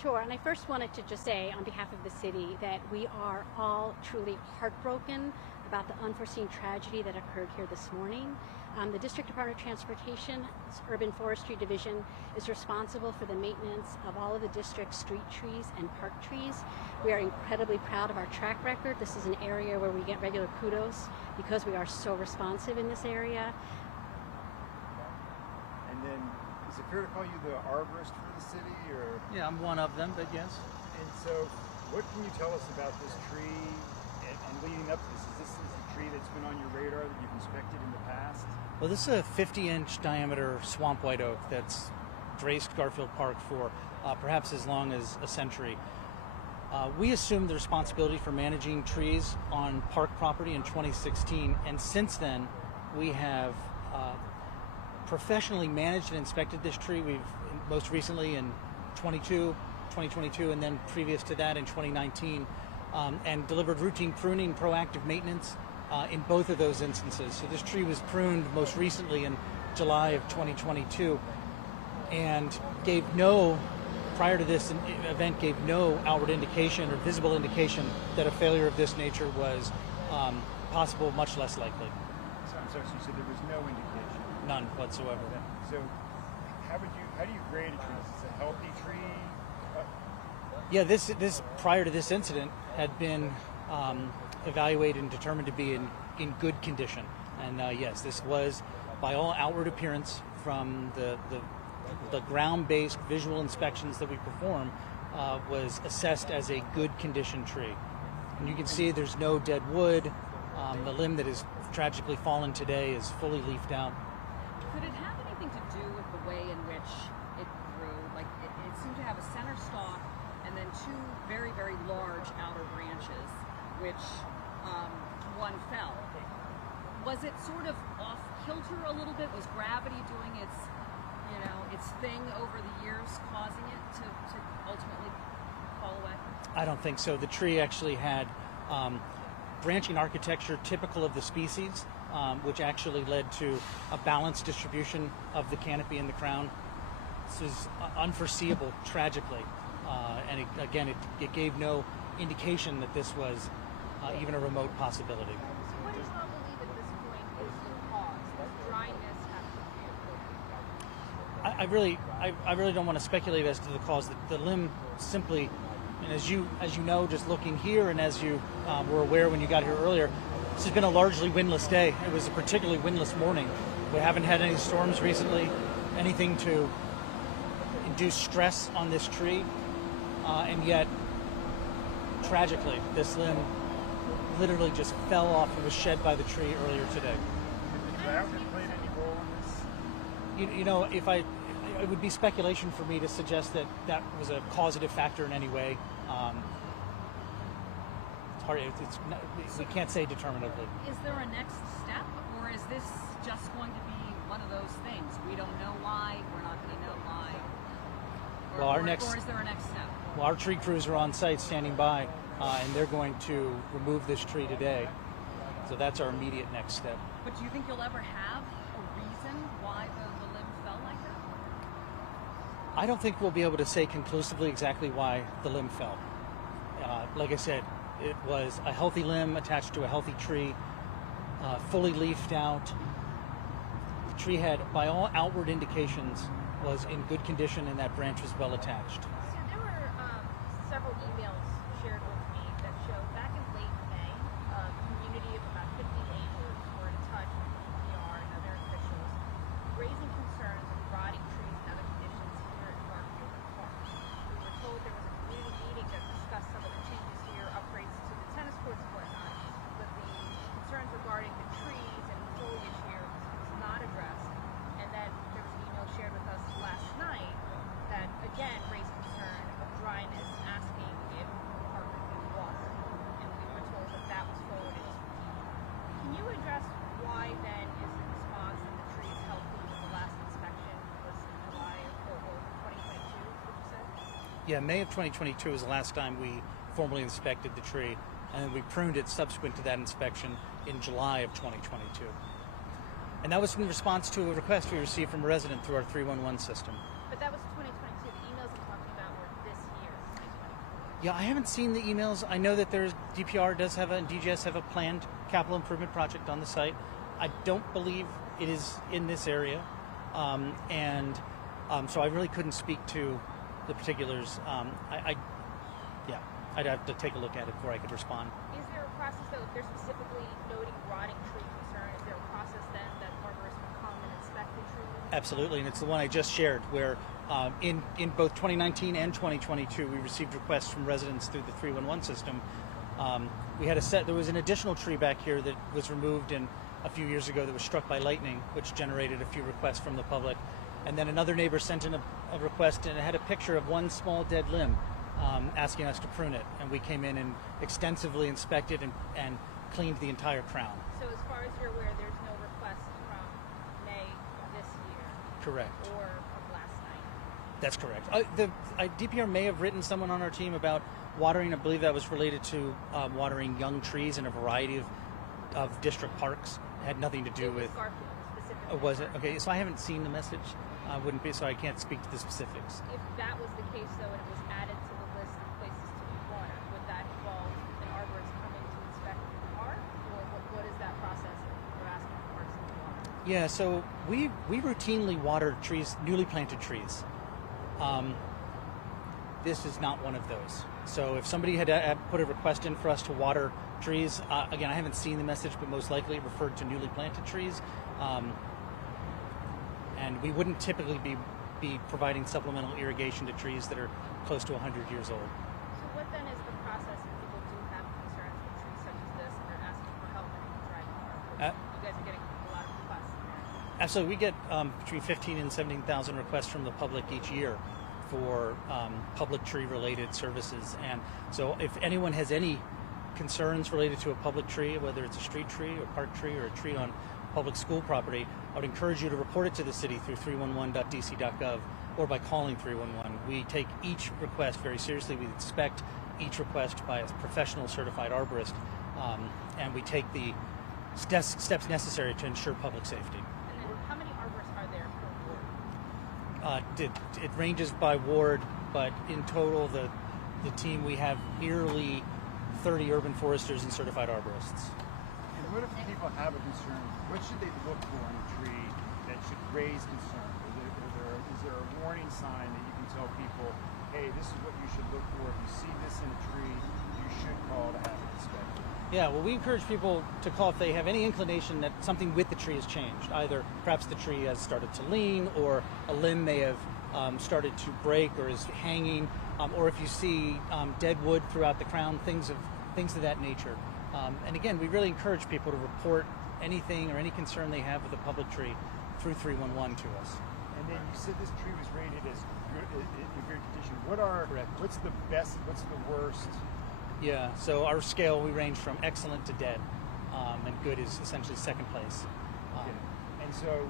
Sure, and I first wanted to just say on behalf of the city that we are all truly heartbroken about the unforeseen tragedy that occurred here this morning. The District Department of Transportation's Urban Forestry Division is responsible for the maintenance of all of the district's street trees and park trees. We are incredibly proud of our track record. This is an area where we get regular kudos because we are so responsive in this area. And then, is it fair to call you the arborist for the city, or? Yeah, I'm one of them, but yes. And so, what can you tell us about this tree and leading up to this? Is this a tree that's been on your radar that you've inspected in the past? Well, this is a 50-inch diameter swamp white oak that's graced Garfield Park for perhaps as long as a century. We assumed the responsibility for managing trees on park property in 2016, and since then we have professionally managed and inspected this tree. We've most recently in 2022, and then previous to that in 2019, and delivered routine pruning, proactive maintenance in both of those instances. So this tree was pruned most recently in July of 2022 and prior to this event, gave no outward indication or visible indication that a failure of this nature was possible, much less likely. So you said there was no indication? None whatsoever. So how do you grade a tree? Is it a healthy tree? Yeah, this prior to this incident had been evaluated and determined to be in good condition. And yes, this was, by all outward appearance, from the ground-based visual inspections that we perform, was assessed as a good condition tree. And you can see there's no dead wood. The limb that is tragically fallen today is fully leafed out. Could it have anything to do with the way in which it grew? Like it seemed to have a center stalk and then two very, very large outer branches, which one fell. Was it sort of off kilter a little bit? Was gravity doing its thing over the years, causing it to ultimately fall away? I don't think so. The tree actually had branching architecture typical of the species, which actually led to a balanced distribution of the canopy in the crown. This is unforeseeable, tragically. And it gave no indication that this was even a remote possibility. What do you all believe at this point is the cause? Does dryness have to do with it? I really don't want to speculate as to the cause. The limb simply, and as you know, just looking here, and as you were aware when you got here earlier, this has been a largely windless day. It was a particularly windless morning. We haven't had any storms recently, anything to induce stress on this tree, and yet, tragically, this limb literally just fell off and was shed by the tree earlier today. Did the drought play any role in this? It would be speculation for me to suggest that was a causative factor in any way. It's hard. We can't say determinatively. Is there a next step, or is this just going to be one of those things? We don't know why. We're not going to know why. Or is there a next step? Well, our tree crews are on site standing by, and they're going to remove this tree today. So that's our immediate next step. But do you think you'll ever have a reason why the limb fell like that? I don't think we'll be able to say conclusively exactly why the limb fell. Like I said, it was a healthy limb attached to a healthy tree, fully leafed out. The tree had, by all outward indications, was in good condition, and that branch was well attached. So there were several emails shared with me that showed back in late May, a community of about 50 neighbors were in touch with DPR and other officials, raising concerns of rotting trees and other conditions here at Garfield Park. We were told there was a community meeting that discussed some of the changes here, upgrades to the tennis courts and whatnot, but the concerns regarding the trees and foliage here was not addressed. And then there was an email shared with us last night that again raised concern of dryness, asking if the park could be watered. And we were told that was forwarded to you. Can you address why then is the response that the tree is healthy when the last inspection was in July of 2022, would you say? Yeah, May of 2022 was the last time we formally inspected the tree, and then we pruned it subsequent to that inspection in July of 2022. And that was in response to a request we received from a resident through our 311 system. But that was 2022. The emails I'm talking about were this year. Yeah, I haven't seen the emails. I know that there's DPR does have and DGS have a planned capital improvement project on the site. I don't believe it is in this area, so I really couldn't speak to the particulars. I'd have to take a look at it before I could respond. Is there a process, though, if they're specifically noting rotting tree concern, is there a process then that arborists will come and inspect the tree? Absolutely, and it's the one I just shared, where in both 2019 and 2022, we received requests from residents through the 311 system. We had there was an additional tree back here that was removed a few years ago that was struck by lightning, which generated a few requests from the public. And then another neighbor sent in a request, and it had a picture of one small dead limb, asking us to prune it. And we came in and extensively inspected and cleaned the entire crown. So as far as you're aware, there's no request from May of this year? Correct. Or of last night? That's correct. DPR may have written someone on our team about watering. I believe that was related to watering young trees in a variety of district parks. It had nothing to do with... Garfield specifically. Was it? Okay, so I haven't seen the message. Wouldn't be, so I can't speak to the specifics. If that was the case, though, and it was added to the list of places to be watered, would that involve an arborist coming to inspect the park? Or what is that process if you're asking for parks to be watered? Yeah, so we routinely water trees, newly planted trees. This is not one of those. So if somebody had put a request in for us to water trees, again, I haven't seen the message, but most likely it referred to newly planted trees. And we wouldn't typically be providing supplemental irrigation to trees that are close to 100 years old. So what then is the process if people do have concerns with trees such as this and they're asking for help in driving park? You guys are getting a lot of requests. Absolutely. We get between 15,000 and 17,000 requests from the public each year for public tree-related services. And so if anyone has any concerns related to a public tree, whether it's a street tree or park tree or a tree on public school property, I would encourage you to report it to the city through 311.dc.gov or by calling 311. We take each request very seriously. We inspect each request by a professional certified arborist, and we take the steps necessary to ensure public safety. And then how many arborists are there per ward? It ranges by ward, but in total, the team, we have nearly 30 urban foresters and certified arborists. And what if people have a concern? What should they look for in a tree that should raise concern? Is there a warning sign that you can tell people, hey, this is what you should look for. If you see this in a tree, you should call to have it inspected? Yeah, well, we encourage people to call if they have any inclination that something with the tree has changed. Either perhaps the tree has started to lean, or a limb may have started to break or is hanging, or if you see dead wood throughout the crown, things of that nature. And again, we really encourage people to report anything or any concern they have with a public tree through 311 to us. And then you said this tree was rated as good, in good condition. Correct. What's the best? What's the worst? Yeah. So our scale, we range from excellent to dead, and good is essentially second place. Okay. And so,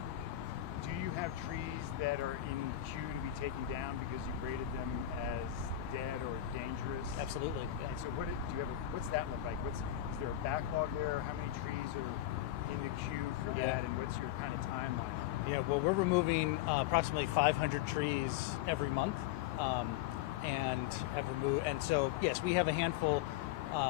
do you have trees that are in queue to be taken down because you rated them as dead or dangerous? Absolutely. Yeah. And so, what's that look like? Is there a backlog there? How many trees are in the queue for that, and what's your kind of timeline? Yeah, well, we're removing approximately 500 trees every month, and so yes, we have a handful,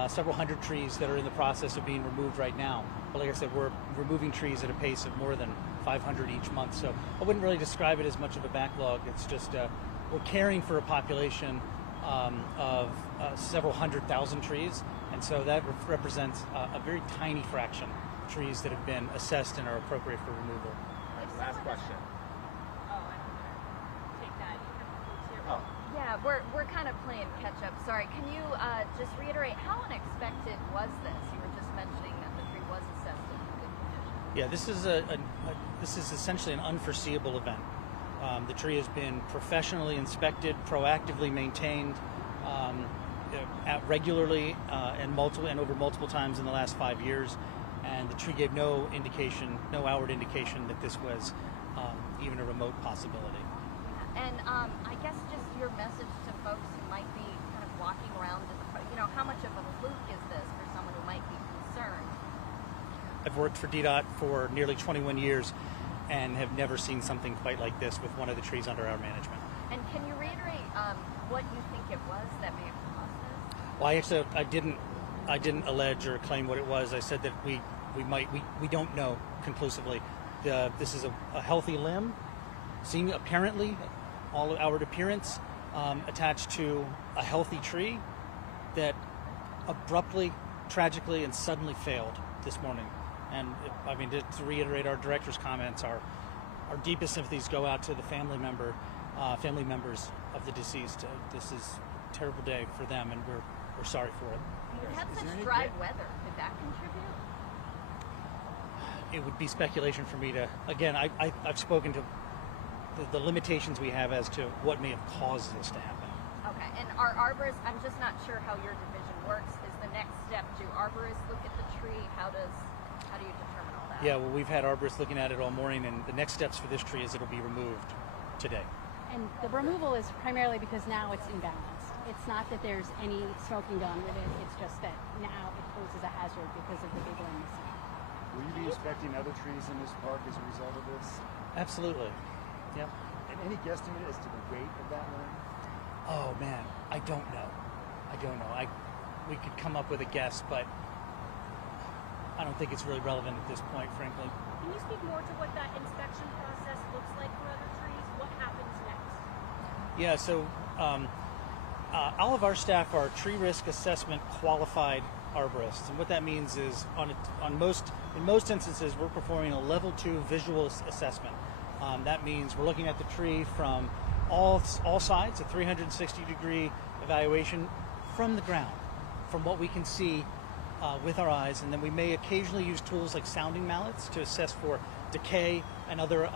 several hundred trees that are in the process of being removed right now. But like I said, we're removing trees at a pace of more than 500 each month. So I wouldn't really describe it as much of a backlog. It's just we're caring for a population of several 100,000 trees, and so that represents a very tiny fraction of trees that have been assessed and are appropriate for removal. Last question. Oh, I don't want to take that. You have folks here. Oh. Yeah, we're kind of playing catch up. Sorry, can you just reiterate how unexpected was this? You were just mentioning that the tree was assessed in good condition. Yeah, this is essentially an unforeseeable event. The tree has been professionally inspected, proactively maintained, regularly and over multiple times in the last 5 years. And the tree gave no outward indication that this was even a remote possibility. And I guess just your message to folks who might be kind of walking around in the park, how much of a fluke is this for someone who might be concerned? I've worked for DDOT for nearly 21 years and have never seen something quite like this with one of the trees under our management. And can you reiterate what you think it was that may have caused this? Well, I didn't allege or claim what it was. I said that we don't know conclusively. This is a healthy limb, seeming apparently all outward appearance attached to a healthy tree that abruptly, tragically, and suddenly failed this morning. And to reiterate our director's comments, our deepest sympathies go out to the family members of the deceased. This is a terrible day for them, and we're sorry for it. We've had such dry weather. Did that contribute? It would be speculation for me to. Again, I've spoken to the limitations we have as to what may have caused this to happen. Okay, and our arborists, I'm just not sure how your division works. Is the next step, do arborists look at the tree? How do you determine all that? Yeah, well, we've had arborists looking at it all morning, and the next steps for this tree is it'll be removed today. And the removal is primarily because now it's imbalanced. It's not that there's any smoking gun with it. It's just that now it poses a hazard because of the big limb missing. Will you be inspecting other trees in this park as a result of this? Absolutely. Yep. And any guesstimate as to the weight of that limb? Oh man, I don't know. We could come up with a guess, but I don't think it's really relevant at this point, frankly. Can you speak more to what that inspection process looks like for other trees? What happens next? Yeah, so all of our staff are tree risk assessment qualified arborists, and what that means is in most instances we're performing a level 2 visual assessment. That means we're looking at the tree from all sides, a 360-degree evaluation from the ground, from what we can see with our eyes, and then we may occasionally use tools like sounding mallets to assess for decay and other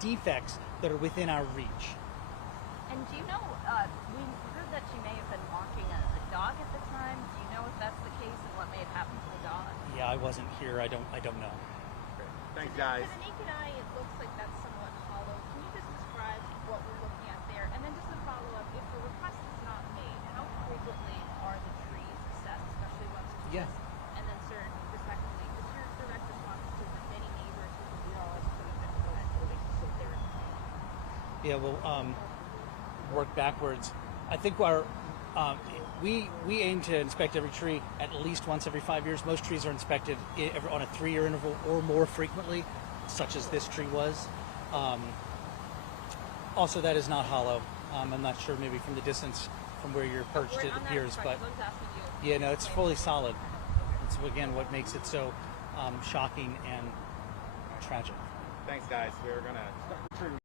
defects that are within our reach. And do you know, we heard that you may have been walking a dog at the time. Do you know if that's the case and what may have happened to the dog? Yeah, I wasn't here. I don't know. Thanks, guys. To the naked eye, it looks like that's somewhat hollow. Can you just describe what we're looking at there? And then just a follow-up, if the request is not made, how frequently are the trees assessed, especially once it's Yeah. assessed? And then, sir, respectively, just your direct response to many neighbors who can realize pretty difficult to sit there and play. Yeah, we'll work backwards. I think we aim to inspect every tree at least once every 5 years. Most trees are inspected on a 3-year interval or more frequently, such as this tree was. Also, that is not hollow. I'm not sure, maybe from the distance from where you're perched it appears, but yeah, no, it's fully solid. It's again what makes it so shocking and tragic. Thanks, guys. We're gonna